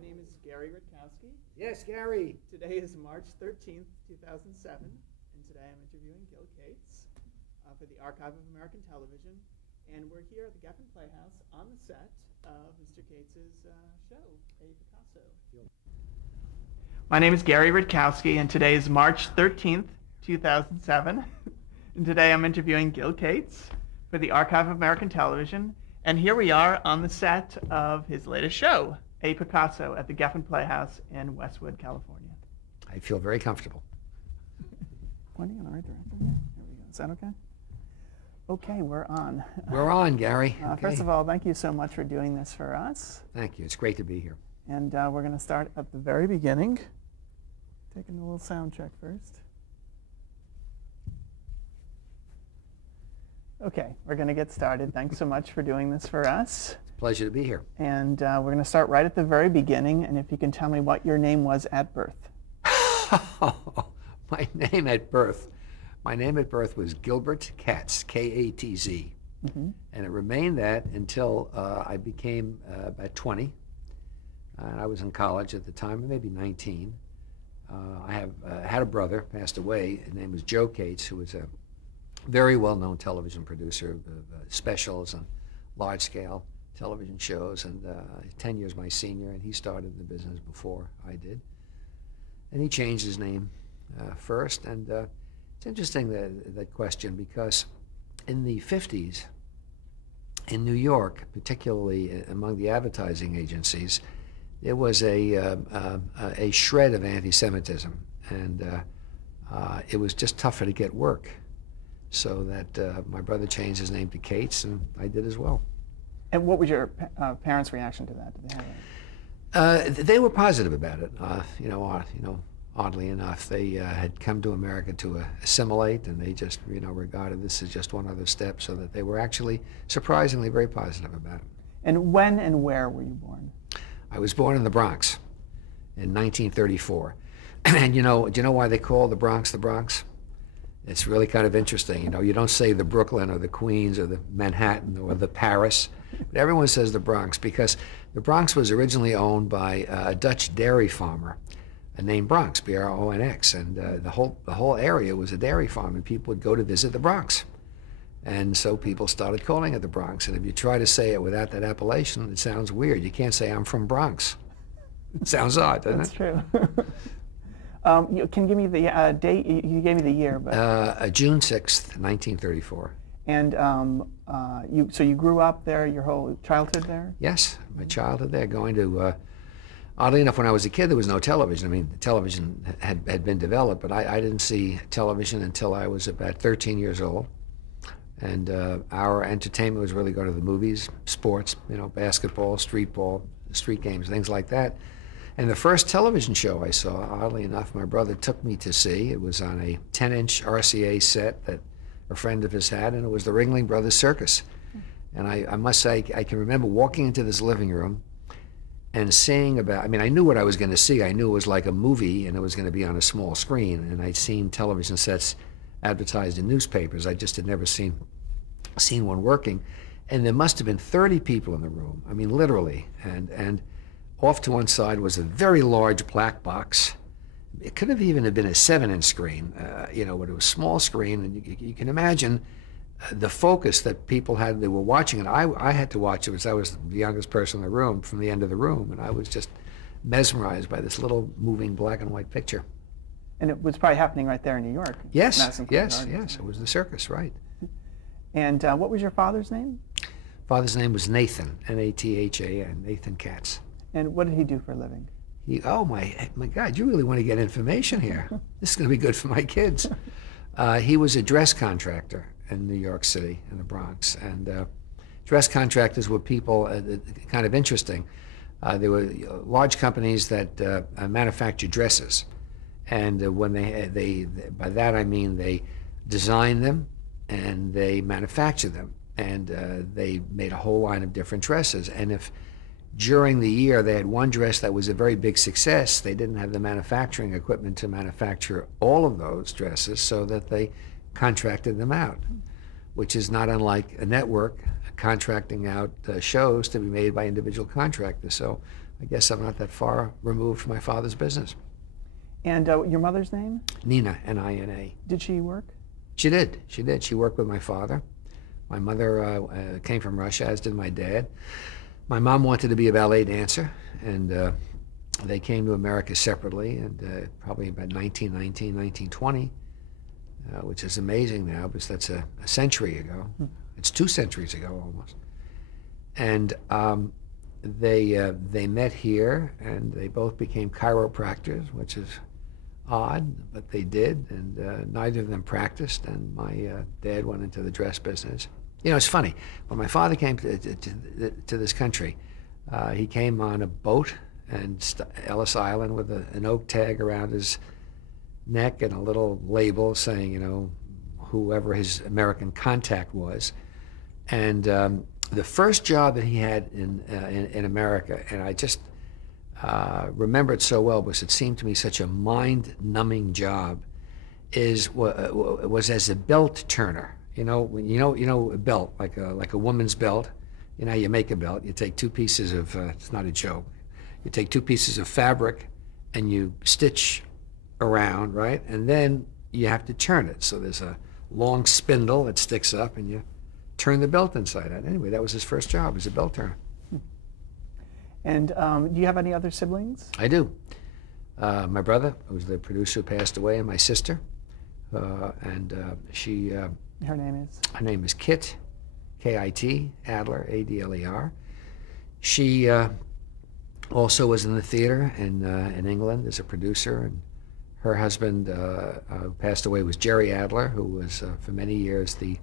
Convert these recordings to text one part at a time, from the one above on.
name is Gary Rutkowski. Yes, Gary. Today is March 13th, 2007, and today I'm interviewing Gil Cates for the Archive of American Television. And we're here at the Geffen Playhouse on the set of Mr. Cates' show, A Picasso. My name is Gary Rutkowski, and today is March 13th, 2007. And today I'm interviewing Gil Cates for the Archive of American Television. And here we are on the set of his latest show, A Picasso, at the Geffen Playhouse in Westwood, California. I feel very comfortable. Pointing in the right direction here. There we go. Is that okay? Okay, we're on. We're on, Gary. Okay. First of all, thank you so much for doing this for us. Thank you. It's great to be here. And we're going to start at the very beginning. Taking a little sound check first. Okay, we're going to get started. Thanks so much for doing this for us. It's a pleasure to be here. And we're going to start right at the very beginning. And if you can tell me what your name was at birth. My name at birth was Gilbert Katz, K-A-T-Z. Mm-hmm. And it remained that until I became about 20. I was in college at the time, maybe 19. I had a brother, passed away. His name was Joe Cates, who was a very well-known television producer of specials and large-scale television shows, and 10 years my senior, and he started the business before I did. And he changed his name first, and it's interesting that question, because in the 50s, in New York, particularly among the advertising agencies, there was a shred of anti-Semitism, and it was just tougher to get work. So that my brother changed his name to Cates, and I did as well. And what was your parents' reaction to that? Did they have they were positive about it. Oddly enough, they had come to America to assimilate, and they just regarded this as just one other step. So that they were actually surprisingly very positive about it. And when and where were you born? I was born in the Bronx in 1934. And do you know why they call the Bronx the Bronx? It's really kind of interesting. You don't say the Brooklyn or the Queens or the Manhattan or the Paris, but everyone says the Bronx, because the Bronx was originally owned by a Dutch dairy farmer named Bronx, B-R-O-N-X, and the whole area was a dairy farm, and people would go to visit the Bronx. And so people started calling it the Bronx, and if you try to say it without that appellation, it sounds weird. You can't say, I'm from Bronx. It sounds odd, doesn't That's it? True. You can give me the date. You gave me the year, but June 6th, 1934. And so you grew up there your whole childhood there? Yes, my childhood there. Going to, oddly enough, when I was a kid, there was no television. I mean, the television had been developed, but I didn't see television until I was about 13 years old. And our entertainment was really going to the movies, sports, basketball, street ball, street games, things like that. And the first television show I saw, oddly enough, my brother took me to see. It was on a 10-inch RCA set that a friend of his had, and it was the Ringling Brothers Circus. And I must say, I can remember walking into this living room and seeing I knew what I was going to see. I knew it was like a movie, and it was going to be on a small screen. And I'd seen television sets advertised in newspapers. I just had never seen one working. And there must have been 30 people in the room, I mean, literally. And off to one side was a very large black box. It could have even been a 7-inch screen, but it was a small screen, and you can imagine the focus that people had. They were watching it. I had to watch it because I was the youngest person in the room, from the end of the room, and I was just mesmerized by this little moving black and white picture. And it was probably happening right there in New York. Yes, yes. It was the circus, right. And what was your father's name? Father's name was Nathan, N-A-T-H-A-N, Nathan Katz. And what did he do for a living? Oh my God, you really want to get information here. This is going to be good for my kids. He was a dress contractor in New York City, in the Bronx. And dress contractors were people kind of interesting. There were large companies that manufactured dresses. And when by that I mean they designed them and they manufactured them. And they made a whole line of different dresses. And if during the year they had one dress that was a very big success, they didn't have the manufacturing equipment to manufacture all of those dresses, so that they contracted them out, which is not unlike a network contracting out shows to be made by individual contractors. So I guess I'm not that far removed from my father's business. And your mother's name? Nina, N-I-N-A. Did she work? She did. She did. She worked with my father. My mother came from Russia, as did my dad. My mom wanted to be a ballet dancer, and they came to America separately, and probably about 1919, 1920, which is amazing now because that's a century ago. It's 2 centuries ago almost. And they met here, and they both became chiropractors, which is odd, but they did, and neither of them practiced, and my dad went into the dress business. You know, it's funny, when my father came to this country, he came on a boat and Ellis Island with an oak tag around his neck and a little label saying, you know, whoever his American contact was. And the first job that he had in America, and I just remember it so well because it seemed to me such a mind-numbing job, was as a belt turner. You know a belt, like a woman's belt. You know how you make a belt. You take 2 pieces of it's not a joke. You take 2 pieces of fabric and you stitch around, right? And then you have to turn it. So there's a long spindle that sticks up, and you turn the belt inside out. Anyway, that was his first job as a belt turner. And do you have any other siblings? I do. My brother, who was the producer, passed away, and my sister, and she. Her name is? Her name is Kit, K-I-T, Adler, A-D-L-E-R. She also was in the theater in England as a producer, and her husband, who passed away, was Jerry Adler, who was for many years the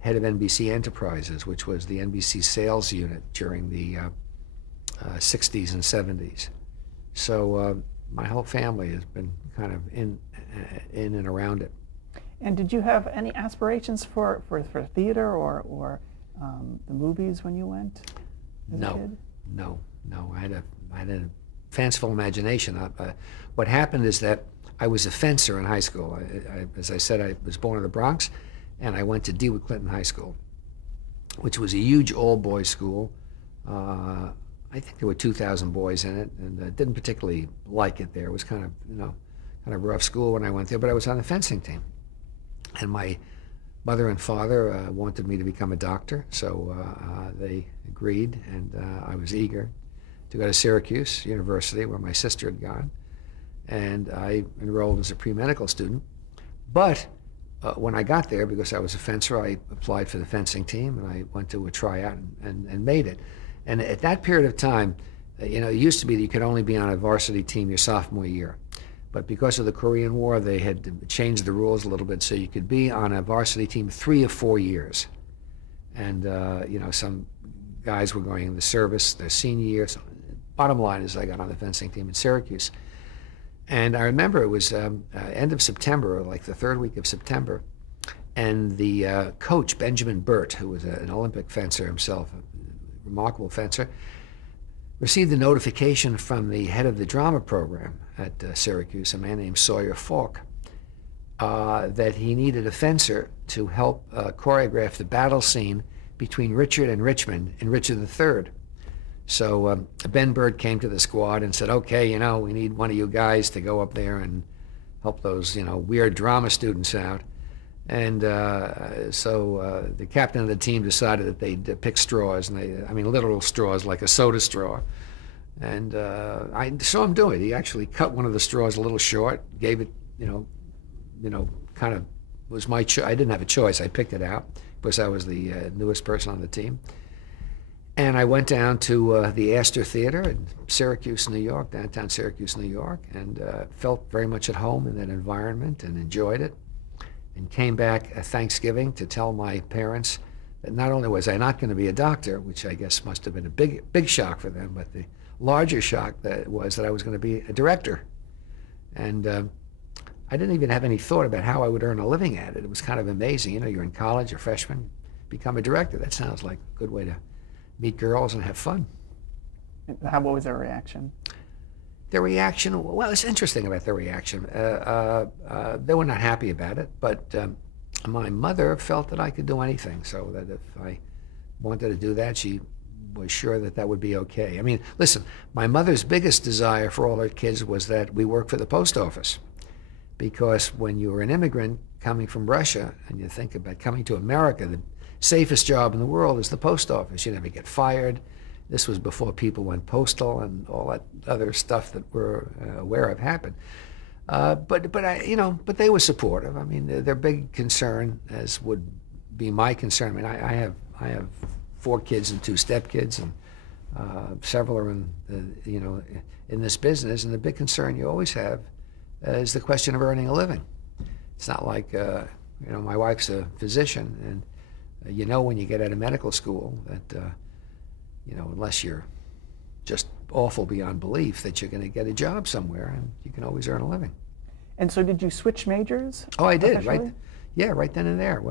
head of NBC Enterprises, which was the NBC sales unit during the 60s and 70s. So my whole family has been kind of in and around it. And did you have any aspirations for theater or the movies when you went as a kid? No. I had a fanciful imagination. What happened is that I was a fencer in high school. As I said, I was born in the Bronx, and I went to DeWitt Clinton High School, which was a huge all-boys school. I think there were 2,000 boys in it, and I didn't particularly like it there. It was kind of a rough school when I went there, but I was on the fencing team. And my mother and father wanted me to become a doctor, so they agreed, and I was eager to go to Syracuse University, where my sister had gone, and I enrolled as a pre-medical student. But when I got there, because I was a fencer, I applied for the fencing team, and I went to a tryout and made it. And at that period of time, it used to be that you could only be on a varsity team your sophomore year. But because of the Korean War, they had changed the rules a little bit, so you could be on a varsity team 3 or 4 years. And, some guys were going in the service their senior year. So bottom line is I got on the fencing team in Syracuse. And I remember it was end of September, like the 3rd week of September, and the coach, Benjamin Burt, who was an Olympic fencer himself, a remarkable fencer, received a notification from the head of the drama program at Syracuse, a man named Sawyer Falk, that he needed a fencer to help choreograph the battle scene between Richard and Richmond in Richard III. So Ben Bird came to the squad and said, okay, we need one of you guys to go up there and help those, weird drama students out. And so the captain of the team decided that they'd pick straws, and literal straws, like a soda straw. And I saw him do it. He actually cut one of the straws a little short, gave it, kind of was my choice. I didn't have a choice. I picked it out because I was the newest person on the team. And I went down to the Astor Theater in Syracuse, New York, downtown Syracuse, New York, and felt very much at home in that environment and enjoyed it. And came back at Thanksgiving to tell my parents that not only was I not going to be a doctor, which I guess must have been a big shock for them, but the larger shock was that I was going to be a director. And I didn't even have any thought about how I would earn a living at it. It was kind of amazing. You're in college, you're a freshman, become a director. That sounds like a good way to meet girls and have fun. What was their reaction? Their reaction, well, it's interesting about their reaction. They were not happy about it, but my mother felt that I could do anything, so that if I wanted to do that, she was sure that that would be okay. I mean, listen, my mother's biggest desire for all her kids was that we work for the post office, because when you were an immigrant coming from Russia and you think about coming to America, the safest job in the world is the post office. You never get fired. This was before people went postal and all that other stuff that we're aware of happened. But they were supportive. I mean, their big concern, as would be my concern. I mean, I have 4 kids and 2 stepkids, and several are in this business. And the big concern you always have is the question of earning a living. It's not like my wife's a physician, and when you get out of medical school that unless you're just awful beyond belief, that you're going to get a job somewhere and you can always earn a living. And so did you switch majors? Oh, I did, right? Yeah, right then and there.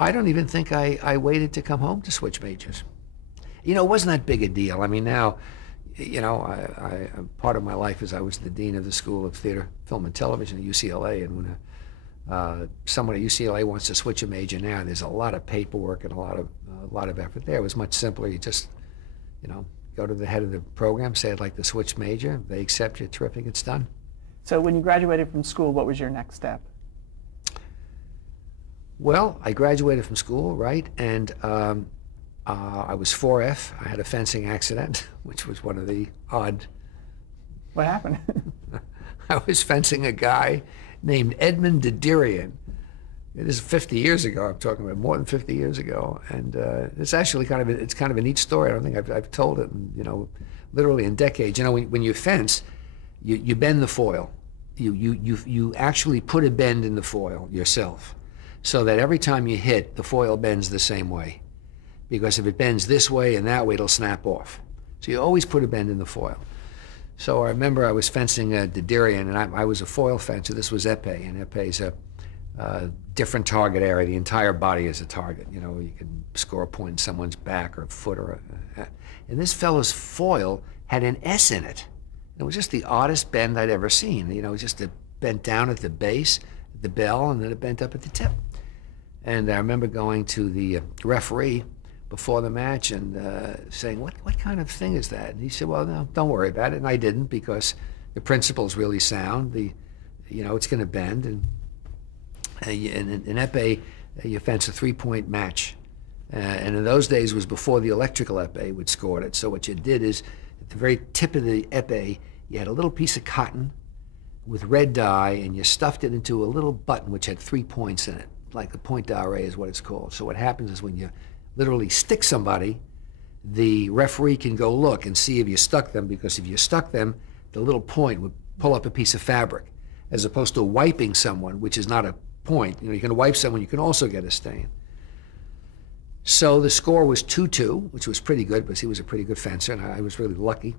I don't even think I waited to come home to switch majors. It wasn't that big a deal. I mean, now, part of my life is I was the dean of the School of Theater, Film, and Television at UCLA, and when someone at UCLA wants to switch a major now, there's a lot of paperwork and a lot of effort there. It was much simpler. You just, go to the head of the program, say I'd like to switch major. They accept you. Terrific. It's done. So when you graduated from school, what was your next step? Well, I graduated from school, right, and I was 4F. I had a fencing accident, which was one of the odd. What happened? I was fencing a guy named Edmund Diderian. It is 50 years ago. I'm talking about more than 50 years ago, and it's actually kind of a neat story. I don't think I've told it, literally in decades. When you fence, you bend the foil. You actually put a bend in the foil yourself, so that every time you hit, the foil bends the same way. Because if it bends this way and that way, it'll snap off. So you always put a bend in the foil. So I remember I was fencing Diderian, and I was a foil fencer. This was épée, and épée is a different target area. The entire body is a target. You can score a point in someone's back or foot and this fellow's foil had an S in it. It was just the oddest bend I'd ever seen. It was just bent down at the base, the bell, and then it bent up at the tip. And I remember going to the referee before the match and saying, what kind of thing is that? And he said, well, no, don't worry about it. And I didn't, because the principle's really sound. It's going to bend. And in épée, you fence a 3-point match. And in those days, it was before the electrical épée would score it. So what you did is, at the very tip of the épée, you had a little piece of cotton with red dye, and you stuffed it into a little button which had 3 points in it, like the point d'arrêt is what it's called. So what happens is when you literally stick somebody, the referee can go look and see if you stuck them, because if you stuck them, the little point would pull up a piece of fabric, as opposed to wiping someone, which is not a point. You can wipe someone, you can also get a stain. So the score was 2-2, which was pretty good, because he was a pretty good fencer, and I was really lucky.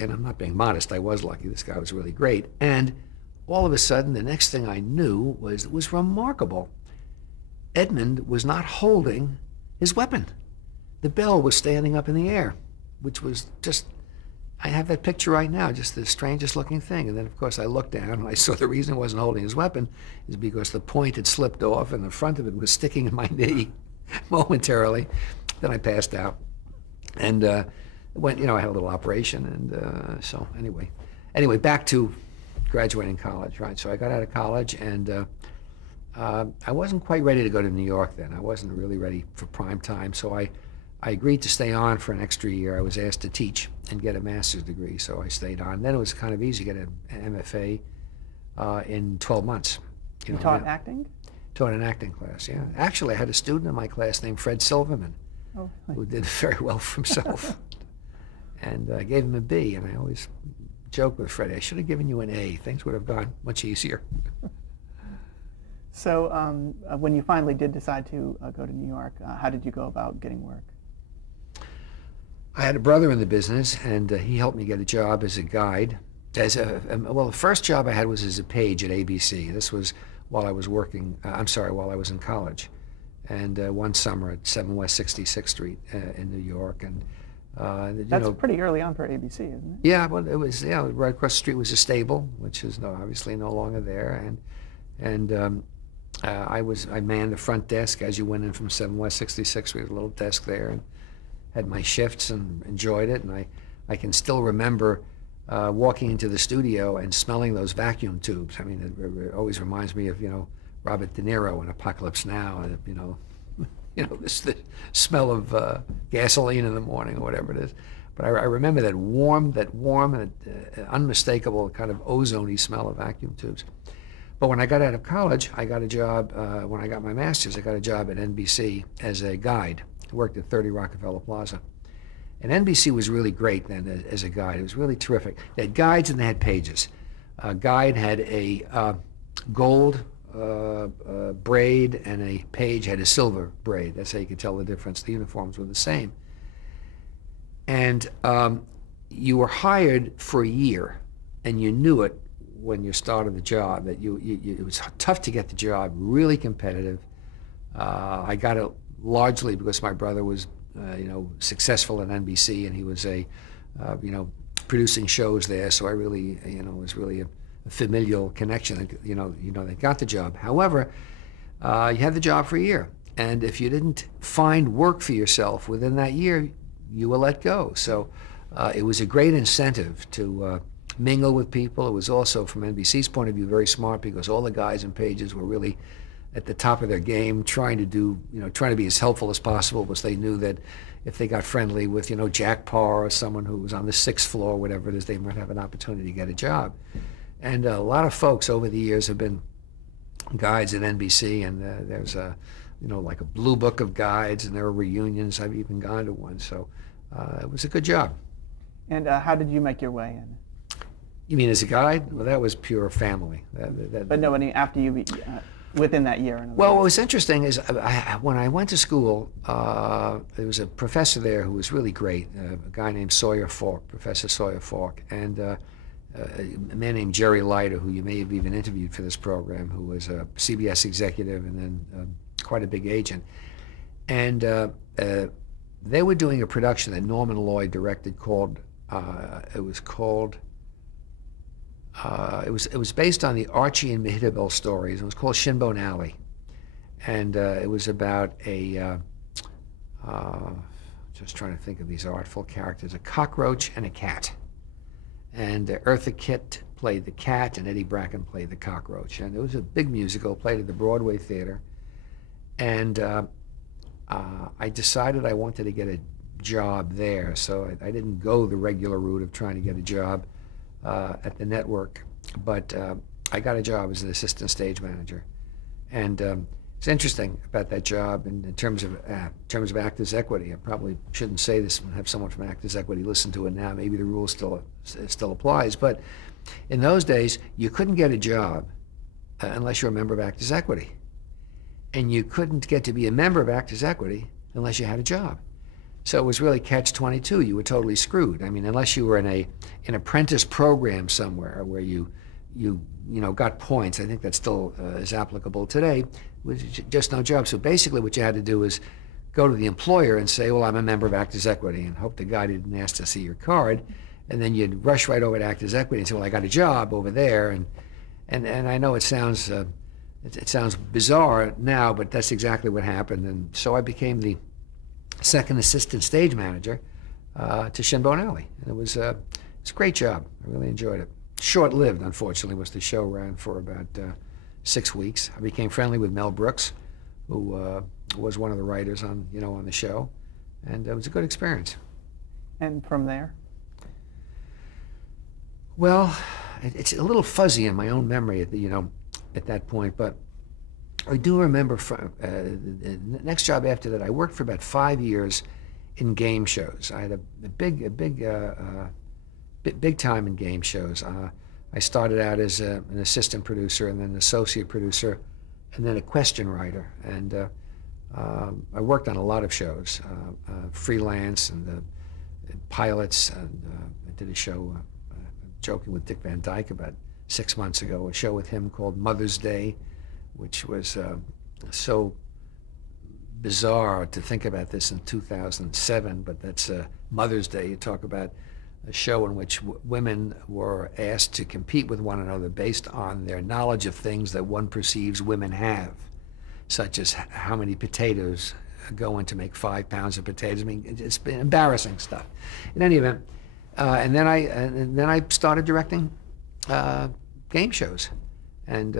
And I'm not being modest, I was lucky. This guy was really great. And all of a sudden, the next thing I knew was, it was remarkable. Edmund was not holding his weapon. The bell was standing up in the air, which was just, I have that picture right now, just the strangest looking thing. And then, of course, I looked down and I saw the reason he wasn't holding his weapon is because the point had slipped off and the front of it was sticking in my knee momentarily. Then I passed out. And I had a little operation. And so anyway, back to graduating college, right? So I got out of college, and I wasn't quite ready to go to New York then. I wasn't really ready for prime time, so I agreed to stay on for an extra year. I was asked to teach and get a master's degree, so I stayed on. Then it was kind of easy to get an MFA in 12 months. You taught acting? Taught an acting class, yeah. Actually, I had a student in my class named Fred Silverman, who did very well for himself. And I gave him a B, and I always joke with Fred, I should have given you an A. Things would have gone much easier. So when you finally did decide to go to New York, how did you go about getting work? I had a brother in the business, and he helped me get a job as a guide. Well, the first job I had was as a page at ABC. This was while I was working, while I was in college. And one summer at 7 West 66th Street in New York. And that's pretty early on for ABC, isn't it? Yeah, well, it was, right across the street was a stable, which is obviously no longer there. And I manned the front desk as you went in from 7 West 66. We had a little desk there and had my shifts and enjoyed it. And I can still remember walking into the studio and smelling those vacuum tubes. I mean, it always reminds me of, Robert De Niro in Apocalypse Now, the smell of gasoline in the morning or whatever it is. But I remember that warm and unmistakable kind of ozone-y smell of vacuum tubes. But when I got out of college, I got a job, when I got my master's, I got a job at NBC as a guide. I worked at 30 Rockefeller Plaza. And NBC was really great then as a guide. It was really terrific. They had guides and they had pages. A guide had a gold braid and a page had a silver braid. That's how you could tell the difference. The uniforms were the same. And you were hired for a year, and you knew it when you started the job, that it was tough to get the job, really competitive. I got it largely because my brother was, successful at NBC, and he was producing shows there. So I really, it was really a familial connection. They got the job. However, you had the job for a year, and if you didn't find work for yourself within that year, you were let go. So it was a great incentive to mingle with people. It was also, from NBC's point of view, very smart, because all the guys and pages were really at the top of their game, trying to be as helpful as possible, because they knew that if they got friendly with, Jack Parr or someone who was on the 6th floor, whatever it is, they might have an opportunity to get a job. And a lot of folks over the years have been guides at NBC, and there's like a blue book of guides, and there are reunions. I've even gone to one, so it was a good job. And how did you make your way in? You mean as a guide? Well, that was pure family. But no, after you, within that year? Well, what was interesting is when I went to school, there was a professor there who was really great, a guy named Sawyer Falk, Professor Sawyer Falk, and a man named Jerry Leiter, who you may have even interviewed for this program, who was a CBS executive and then quite a big agent. And they were doing a production that Norman Lloyd directed called, it was based on the Archie and Mehitabel stories. It was called Shinbone Alley. And it was about just trying to think of these artful characters, a cockroach and a cat. And Eartha Kitt played the cat, and Eddie Bracken played the cockroach. And it was a big musical, played at the Broadway Theater. And I decided I wanted to get a job there, so I didn't go the regular route of trying to get a job at the network, but I got a job as an assistant stage manager. And it's interesting about that job in terms of Actors Equity. I probably shouldn't say this and have someone from Actors Equity listen to it now. Maybe the rule still applies, but in those days, you couldn't get a job unless you're a member of Actors Equity. And you couldn't get to be a member of Actors Equity unless you had a job. So it was really catch-22. You were totally screwed. I mean, unless you were in an apprentice program somewhere where you got points. I think that still is applicable today. It was just no job. So basically, what you had to do is go to the employer and say, "Well, I'm a member of Actors Equity," and hope the guy didn't ask to see your card. And then you'd rush right over to Actors Equity and say, "Well, I got a job over there." And I know it sounds bizarre now, but that's exactly what happened. And so I became the second assistant stage manager to Shinbone Alley. And it was a great job. I really enjoyed it. Short-lived, unfortunately, was the show ran for about 6 weeks. I became friendly with Mel Brooks, who was one of the writers on the show, and it was a good experience. And from there? Well, it's a little fuzzy in my own memory at that point, but I do remember the next job after that. I worked for about 5 years in game shows. I had a big time in game shows. I started out as an assistant producer, and then an associate producer, and then a question writer. And I worked on a lot of shows, freelance and pilots. And I did a show, joking with Dick Van Dyke about 6 months ago, a show with him called Mother's Day, which was so bizarre to think about this in 2007, but that's Mother's Day. You talk about a show in which women were asked to compete with one another based on their knowledge of things that one perceives women have. such as how many potatoes go in to make 5 pounds of potatoes. I mean, it's been embarrassing stuff. In any event, and then I started directing game shows. And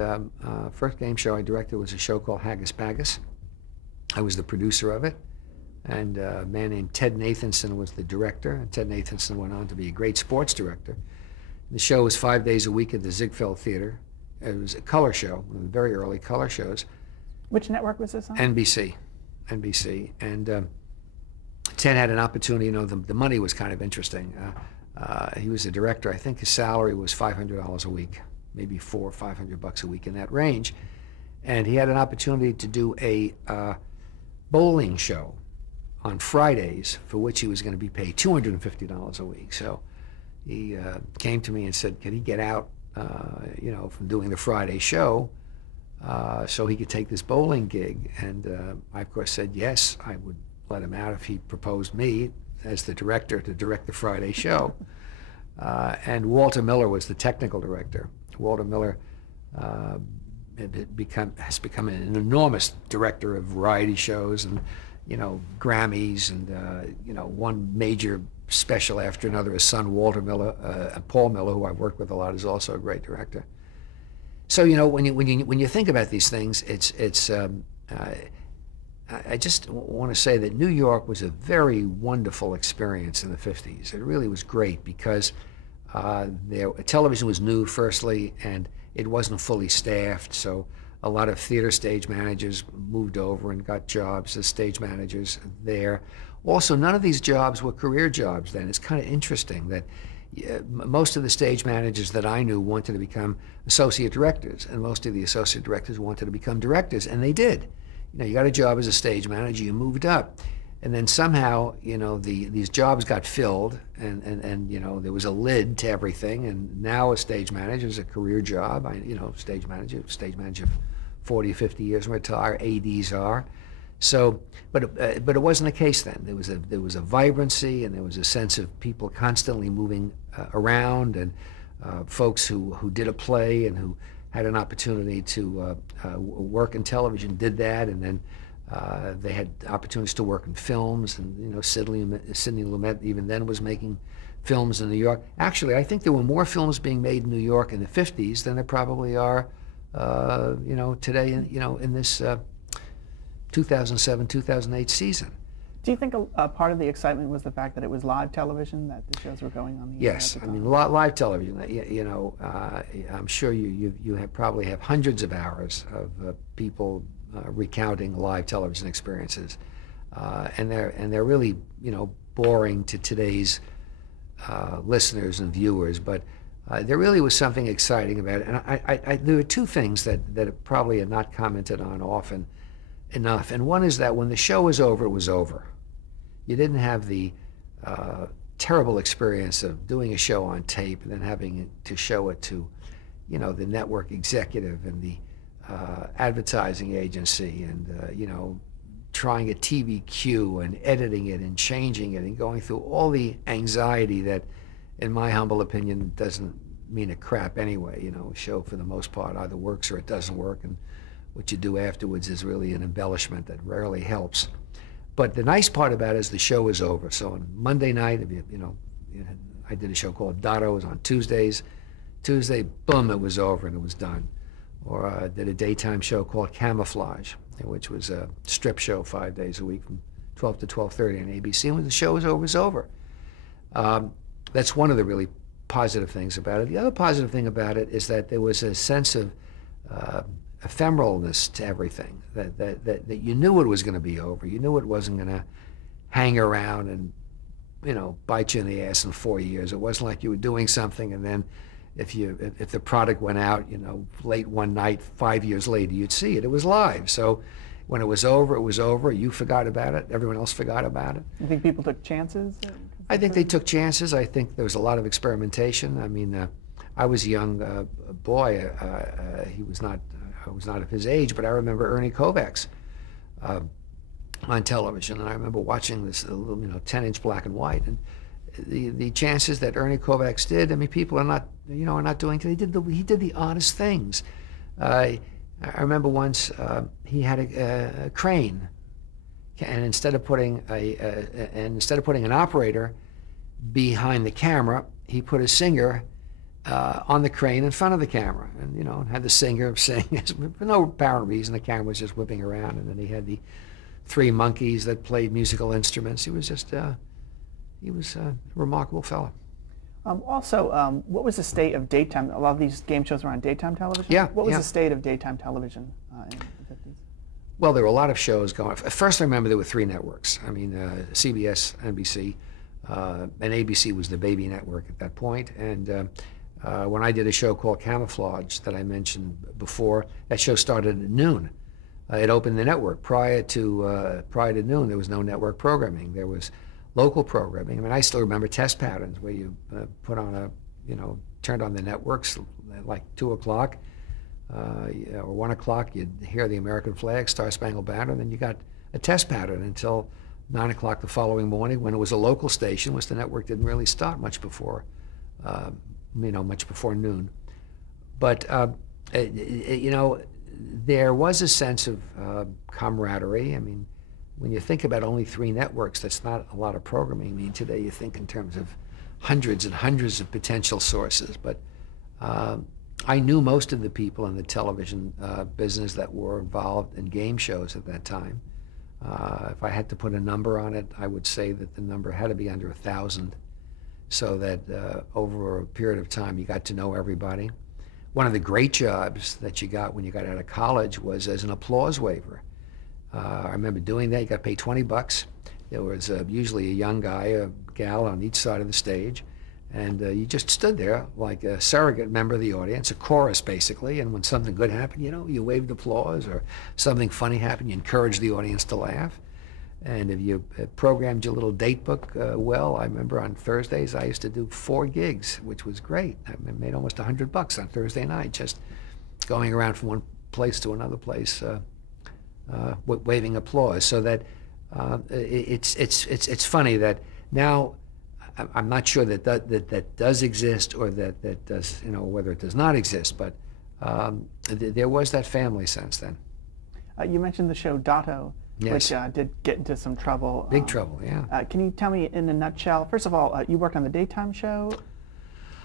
first game show I directed was a show called Haggis Baggis. I was the producer of it, and a man named Ted Nathanson was the director. And Ted Nathanson went on to be a great sports director. The show was 5 days a week at the Ziegfeld Theater. It was a color show, one of the very early color shows. Which network was this on? NBC. And Ted had an opportunity. You know, the money was kind of interesting. He was the director. I think his salary was $500 a week, maybe $400 or $500 a week, in that range. And he had an opportunity to do a bowling show on Fridays, for which he was going to be paid $250 a week. So he came to me and said, "Can he get out, from doing the Friday show, so he could take this bowling gig?" And I, of course, said yes. I would let him out if he proposed me as the director to direct the Friday show. And Walter Miller was the technical director. Walter Miller has become an enormous director of variety shows and, Grammys and, one major special after another. His son, Walter Miller, Paul Miller, who I've worked with a lot, is also a great director. So, when you think about these things, I just want to say that New York was a very wonderful experience in the 50s. It really was great because television was new, firstly, and it wasn't fully staffed, so a lot of theater stage managers moved over and got jobs as stage managers there. Also, none of these jobs were career jobs then. It's kind of interesting that most of the stage managers that I knew wanted to become associate directors, and most of the associate directors wanted to become directors, and they did. You got a job as a stage manager, you moved up. And then somehow, these jobs got filled, and there was a lid to everything. And now a stage manager is a career job. Stage manager 40, 50 years retire. ADs are. So, but it wasn't the case then. There was a vibrancy, and there was a sense of people constantly moving around, and folks who did a play and who had an opportunity to work in television did that, and then they had opportunities to work in films, and Sidney Lumet even then was making films in New York. Actually, I think there were more films being made in New York in the 50s than there probably are, today. In this 2007, 2008 season. Do you think a part of the excitement was the fact that it was live television, that the shows were going on the air? Yes, I mean live television. I'm sure you probably have hundreds of hours of people recounting live television experiences, and they're really boring to today's listeners and viewers. But there really was something exciting about it, and there were two things that probably are not commented on often enough. And one is that when the show was over, it was over. You didn't have the terrible experience of doing a show on tape and then having to show it to, the network executive and the advertising agency, and trying a TV cue and editing it and changing it and going through all the anxiety that, in my humble opinion, doesn't mean a crap anyway. A show for the most part either works or it doesn't work, and what you do afterwards is really an embellishment that rarely helps. But the nice part about it is the show is over. So on Monday night, I did a show called Dotto. It was on Tuesdays. Tuesday, boom, it was over and it was done. Or I did a daytime show called Camouflage, which was a strip show 5 days a week from 12 to 12:30 on ABC. And when the show was over, it was over. That's one of the really positive things about it. The other positive thing about it is that there was a sense of ephemeralness to everything, that you knew it was going to be over. You knew it wasn't going to hang around and, bite you in the ass in 4 years. It wasn't like you were doing something and then if the product went out, late one night, 5 years later, you'd see it. It was live. So when it was over, it was over. You forgot about it. Everyone else forgot about it. You think people took chances? I think they took chances. I think there was a lot of experimentation. I mean, I was a young boy. I was not of his age, but I remember Ernie Kovacs on television, and I remember watching this 10-inch black and white, and the chances that Ernie Kovacs did. I mean, people are not doing. He did the oddest things. I remember once he had a crane, and instead of putting an operator behind the camera, he put a singer on the crane in front of the camera, and had the singer sing for no apparent reason. The camera was just whipping around, and then he had the 3 monkeys that played musical instruments. He was just he was a remarkable fellow. Also, what was the state of daytime? A lot of these game shows were on daytime television. Yeah. What was the state of daytime television in the 50s? Well, there were a lot of shows going. First, I remember there were 3 networks. I mean, CBS, NBC, and ABC was the baby network at that point. And when I did a show called Camouflage that I mentioned before, that show started at noon. It opened the network. Prior to noon, there was no network programming. There was local programming. I mean, I still remember test patterns where you put on turned on the networks like 2 o'clock or 1 o'clock. You'd hear the American flag, Star Spangled Banner, and then you got a test pattern until 9 o'clock the following morning when it was a local station, which the network didn't really start much before noon. But there was a sense of camaraderie. I mean, when you think about only 3 networks, that's not a lot of programming. I mean, today you think in terms of hundreds and hundreds of potential sources. But I knew most of the people in the television business that were involved in game shows at that time. If I had to put a number on it, I would say that the number had to be under 1,000, so that over a period of time you got to know everybody. One of the great jobs that you got when you got out of college was as an applause waver. I remember doing that. You got paid $20. There was usually a young guy, a gal on each side of the stage, and you just stood there like a surrogate member of the audience, a chorus basically, and when something good happened, you waved applause, or something funny happened, you encouraged the audience to laugh. And if you programmed your little date book well, I remember on Thursdays I used to do 4 gigs, which was great. I made almost $100 on Thursday night just going around from one place to another place, waving applause. So that it's funny that now I'm not sure that does exist, or that does, whether it does not exist, but there was that family sense then. You mentioned the show Dotto. Yes. Which did get into some trouble. Big trouble, yeah. Can you tell me in a nutshell, first of all, you worked on the daytime show?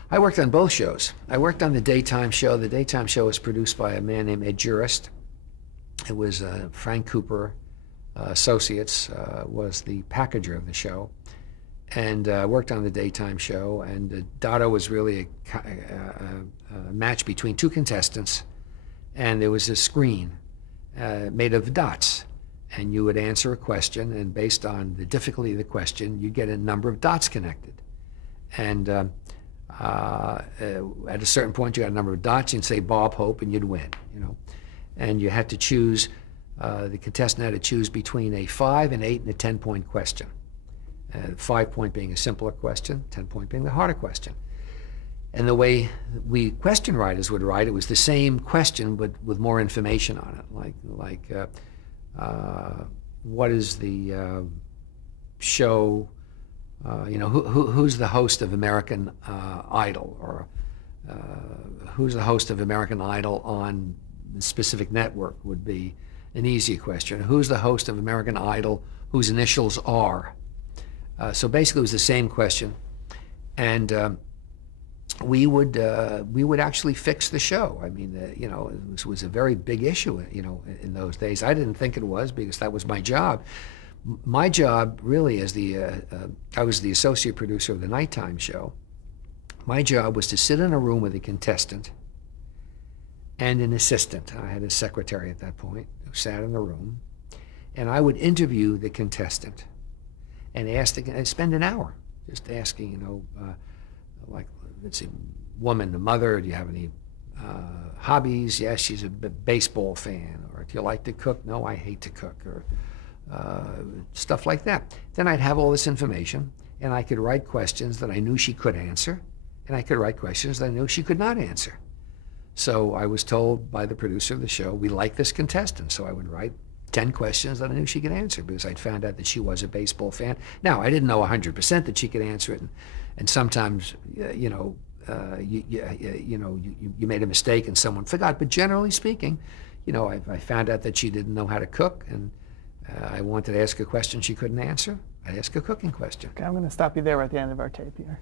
I worked on both shows. I worked on the daytime show. The daytime show was produced by a man named Ed Jurist. It was Frank Cooper Associates was the packager of the show. And worked on the daytime show. And Dotto was really a match between 2 contestants. And there was a screen made of dots. And you would answer a question, and based on the difficulty of the question, you'd get a number of dots connected. And at a certain point, you got a number of dots, you'd say Bob Hope, and you'd win, And you had to choose, the contestant had to choose between a 5, an 8, and a 10-point question. 5-point being a simpler question, 10-point being the harder question. And the way we question writers would write, it was the same question, but with more information on it, what is the show, who's the host of American Idol, or who's the host of American Idol on the specific network would be an easy question. Who's the host of American Idol whose initials are? So basically it was the same question, and we would actually fix the show. I mean, it was a very big issue, in those days. I didn't think it was, because that was my job. My job really as I was the associate producer of the nighttime show. My job was to sit in a room with a contestant and an assistant. I had a secretary at that point who sat in the room, and I would interview the contestant and spend an hour just asking, like, let's see, woman, a mother, do you have any hobbies? Yes, she's a baseball fan. Or do you like to cook? No, I hate to cook. Or stuff like that. Then I'd have all this information, and I could write questions that I knew she could answer, and I could write questions that I knew she could not answer. So I was told by the producer of the show, we like this contestant. So I would write 10 questions that I knew she could answer, because I'd found out that she was a baseball fan. Now, I didn't know 100% that she could answer it, and sometimes, you made a mistake and someone forgot. But generally speaking, you know, I found out that she didn't know how to cook, and I wanted to ask a question she couldn't answer. I'd ask a cooking question. Okay, I'm going to stop you there at the end of our tape here.